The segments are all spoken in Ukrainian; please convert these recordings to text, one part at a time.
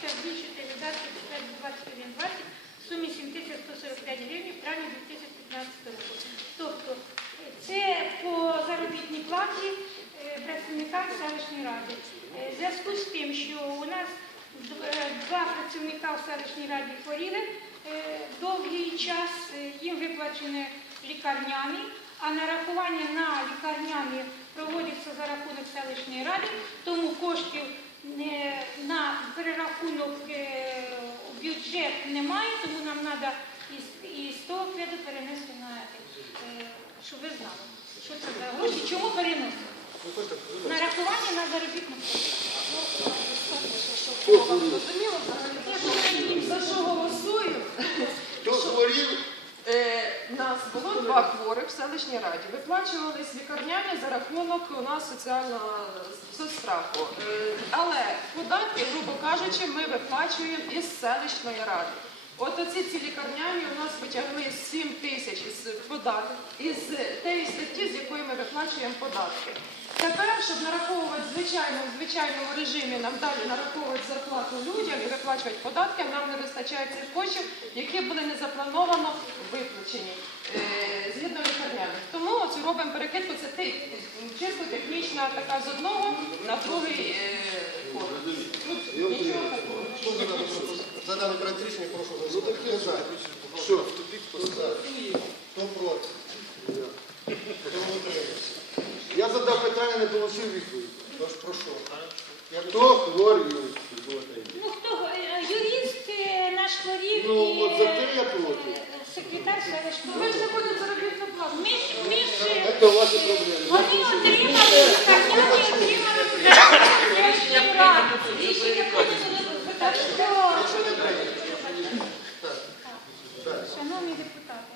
пропонується збільшити видатки бюджету 2120 в сумі 7145 гривень в травні 2015 року. Тобто це по заробітній платі е, працівникам селищної ради. Е, В зв'язку з тим, що у нас е, два працівника в селищній раді хворіли довгий час, їм виплачені лікарняні, а нарахування на лікарняні проводиться за рахунок селищної ради, тому коштів не- на перерахунок е, в бюджет немає, тому нам треба із того кведу перенести на е, щоб ви знали, що це за гроші, чому переносити. Нарахування на заробітну плату. Зрозуміло? За що голосую? Хто хворів? Е, нас було хворих в селищній раді. Виплачувались лікарняні за рахунок у нас соціального соцстраху. Е, але податки, грубо кажучи, ми виплачуємо із селищної ради. От оці ці лікарняні у нас витягли 7 тисяч із податків, із тієї статті, з якої ми виплачуємо податки. Тепер, щоб нараховувати звичайно, в звичайному режимі, нам далі нараховувати зарплату людям і виплачувати податки, нам не вистачає цих коштів, які були не заплановано виплачені е, згідно лікарняних. Тому оцю робимо перекидку, це чисто технічна така з одного на другий е, код. Тут нічого такого. Хто за дану даний проект рішення прошу голосувати. Хто за? Що? Хто за? Хто проти? Хто утримався? Я задав питання, не отримав відповідь. Тож прошу. Хто хворий? Ну хто е, юрист е, наш хворів Ну, і от за те е, я проти. е, секретар селищної Ви ж ради. не будете заробітну плату. Ми ж ми ж е, Це ваші проблеми. вони отримали отримали селищної ради. Рішення прийнято. Шановні депутати,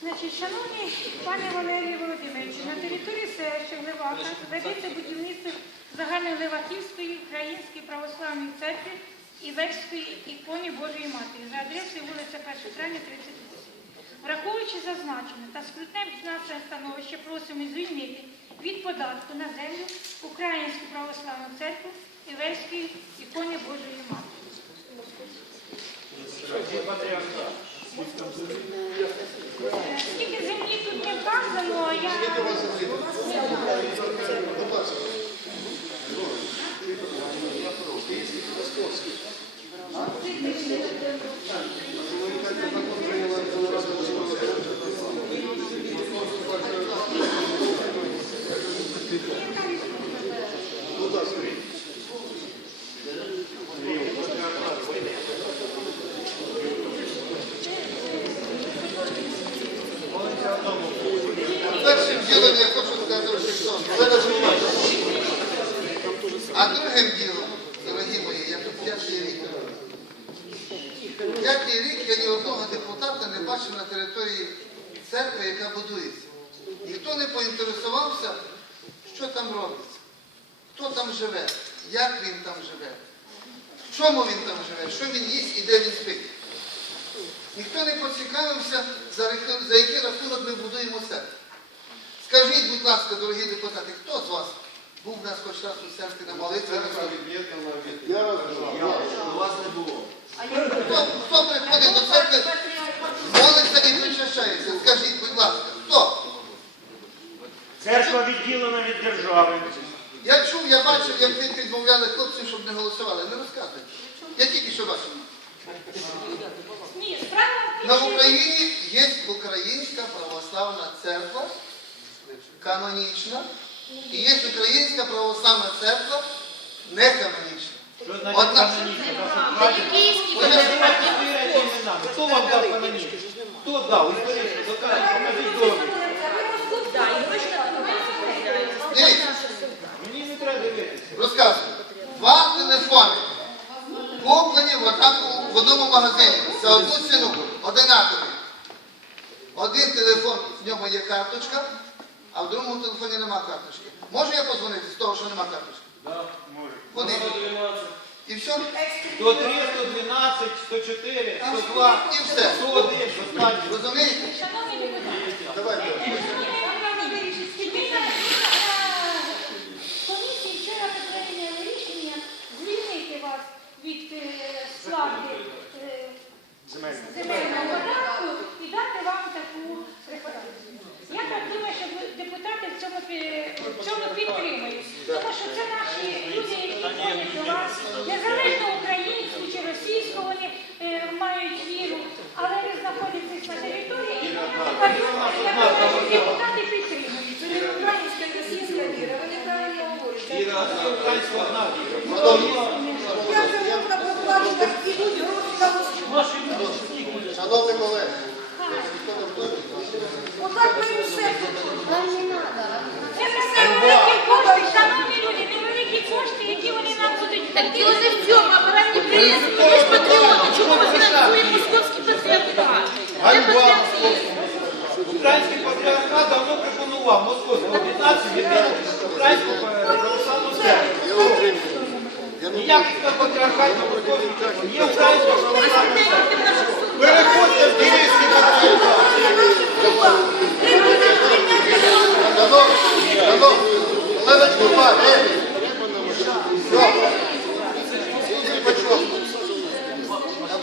Значить, шановні пане Валерію Володимировичу, на території селища Левака ведеться будівництво загальнолеваківської української православної церкви і Вельської іконі Божої Матері за адресою вулиця 1 травня 38. Враховуючи зазначене та скрутне фінансове становище, просимо звільнити від податку на землю Українську православну церкву і Вельської іконі Божої Матері. Скільки землі тут не вказано, я... Скільки у вас землі? Будь ласка. Будь ласка. Першим ділом я хочу сказати, що зараз уважно. А другим ділом, дорогі мої, я тут п'ятий рік. П'ятий рік я ні одного депутата не бачив на території церкви, яка будується. Ніхто не поінтересувався, що там робиться, хто там живе, як він там живе, в чому він там живе, що він їсть і де він спить. Ніхто не поцікавився, за, який рахунок ми будуємо церкву. Скажіть, будь ласка, дорогі депутати, хто з вас був у нас хоч раз у церкві на молитві? Я У вас не було. Хто, хто приходить до церкви, молиться і причащається? Скажіть, будь ласка, хто? Церква відділена від держави. Я чув, я бачив, як ви підмовляли хлопців, щоб не голосували. Не розказуйте. Я тільки що бачив. На. Україні є Українська православна церква, канонічна, і є Українська православна церква, не канонічна. Що значить канонічна? Хто вам дав канонічну? Хто дав? Покажіть довідку. Мені не треба дивитися. розказую. Два телефони куплені в, в одному магазині за одну ціну, одинакові. Один телефон, в ньому є карточка, а в другому телефоні нема карточки. Можу я позвонити з того, що нема карточки? Да, може. Куди? І все. 103, 112, 104, 102, І все. 101, достатньо. Розумієте? Шановні депутати, Давайте. депутати в цьому, в цьому підтримують. Тому що це наші люди, які ходять до вас, незалежно українські чи російські вони е, мають віру, але вони знаходяться на території і кажуть, як наші депутати підтримують. Це не українська російська віра, вони правильно говорять. Віра українська одна віра. Я живу на Богдановах і люди кошти, які вони нам будуть. Так дело не в цьому, а раді приїзд, ми ж патріоти, чому ми фінансуємо московський патріархат? Де патріотизм? Український патріархат давно пропонував московську об'єднацію від українську православну церкву. Ніяких там патріархатів московських, є українська православна церква. Переходьте в київський патріархат. шановні, шановні, Оленочку, пан,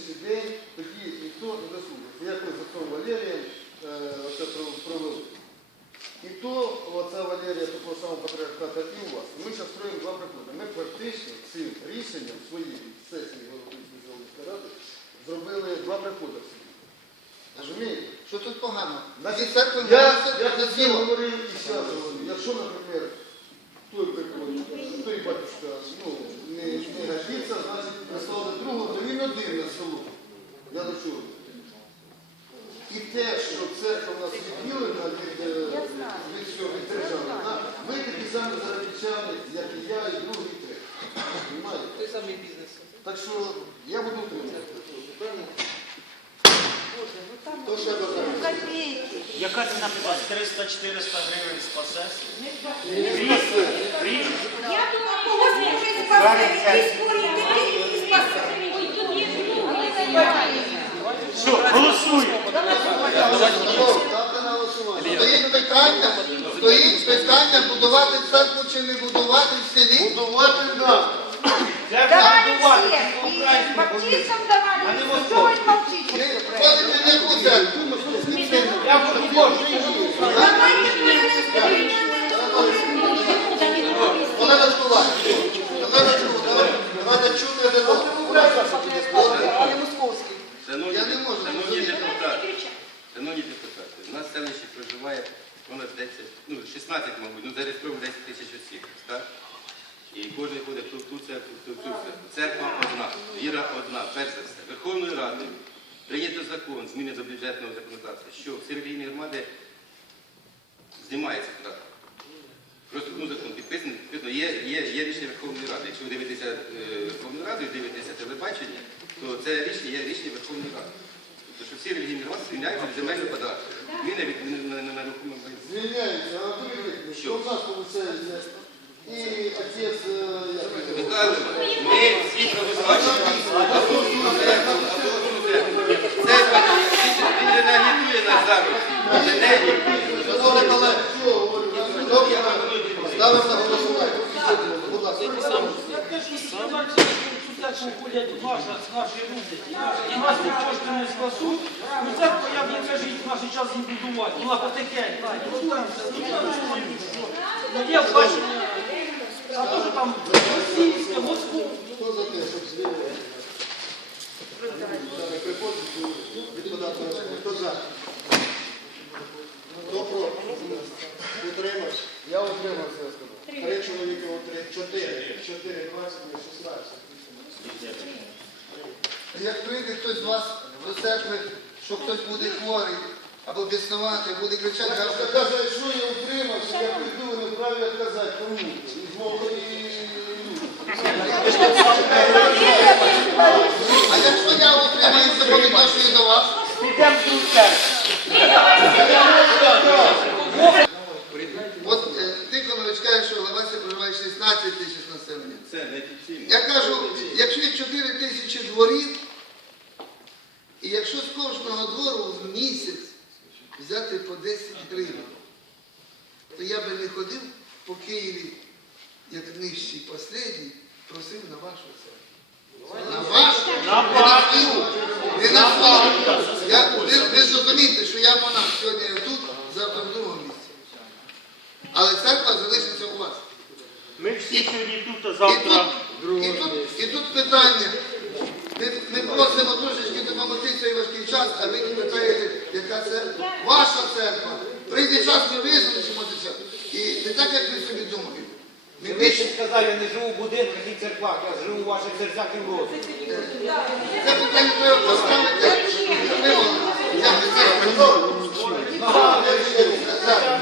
сьогоднішній день тоді ніхто не дослухав. Як за цим Валерієм е, оце провели. І то оця Валерія такого самого патріархата і у вас. Ми зараз строїмо два приходи. Ми практично цим рішенням своєї сесії Головківської селищної ради зробили два приходи. в. Розумієте? Що тут погано? Значить, церкви Я, за говорив і зараз говорю, якщо, наприклад, той приходить, той батюшка ну, не, не годиться, значить прислали другого, на село. Я до чого? І те, що церква в нас відділена від, е, від всього, від держави, да, ми такі самі заробітчани, як і я, і другий, і третій. Той самий бізнес. Так що я буду утримувати. То ще бажаю. Яка ціна вас 300-400 гривень спасе? Я думаю, Кого що спасе? І скорі дітей, спасе. Ой, тут є друге. Все, голосуємо. Стоїть питання, стоїть питання будувати церкву чи не будувати в селі. Будувати нам. Давали по і баптистам давали. Не московському. ви мовчите? Ви входите в церкву? Я буду більше. Оленочку, Вась. Оленочку, давай- давайте чути один одного. Шановні, Я не можу шановні зрозуміти. депутати, шановні депутати, у нас в селищі проживає понад 10, ну 16, мабуть, ну зареєстровано 10 тисяч осіб, так? І кожен ходить в ту, ту церкву, в ту, цю церкву. Церква одна, віра одна, перш за все. Верховною Радою прийнято закон, зміни до бюджетного законодавства, що всі релігійні громади знімається податок. Просто ну, закон підписаний, підписано. Є, є, є рішення Верховної Ради. Якщо ви дивитеся е, Верховну Раду і дивитеся телебачення, то це рішення є рішення Верховної Ради. Тобто, що всі релігійні громади звільняються від земельного податку. Зміни від на, на, на, на рухоме майно. Звільняється, а ви Що? у нас виходить і отець, е? Михайло, і нас ті кошти не спасуть. Ну церква, як не кажіть, в час її будувати, вона потихеньку. Ну ну я ну, бачення, а то, що там російське, московське. Хто за те, щоб звільнити? Хто за? Хто проти? Утримався? Я утримався, я сказав. Три чоловіки утримали. Чотири. Чотири, двадцять, шістнадцять. Як прийде хтось з вас до церкви, що хтось буде хворий або біснувати, буде кричати, Я «Гавка, сказав, якщо я утримався, я прийду, не вправі відказати. Кому? Мого і... А якщо я утримаюся відношенню до вас, от е, Тихонович каже, що в Лавасі проживає 16 тисяч населення. Я кажу, якщо є 4 тисячі дворів, і якщо з кожного двору в місяць взяти по 10 гривень, то я би не ходив по Києві, як нижчий последній, просив на вашу церкву. На вашу? На Не на свою. Не на. Я, ви, ви зрозумієте, що я монах сьогодні тут, завтра в другому місці. Але церква залишиться у вас. Ми всі сьогодні тут, а І завтра. тут, і тут, і тут питання. Ми, ми просимо трошечки допомогти цей важкий час, а ви питаєте, яка церква? Ваша церква. Прийде час, ми визначимося. І не так, як ви собі думаєте. Ми Ви більше сказали, я не живу в будинках і церквах, я живу у ваших серцях і в розумі. це питання треба поставити. Я, я,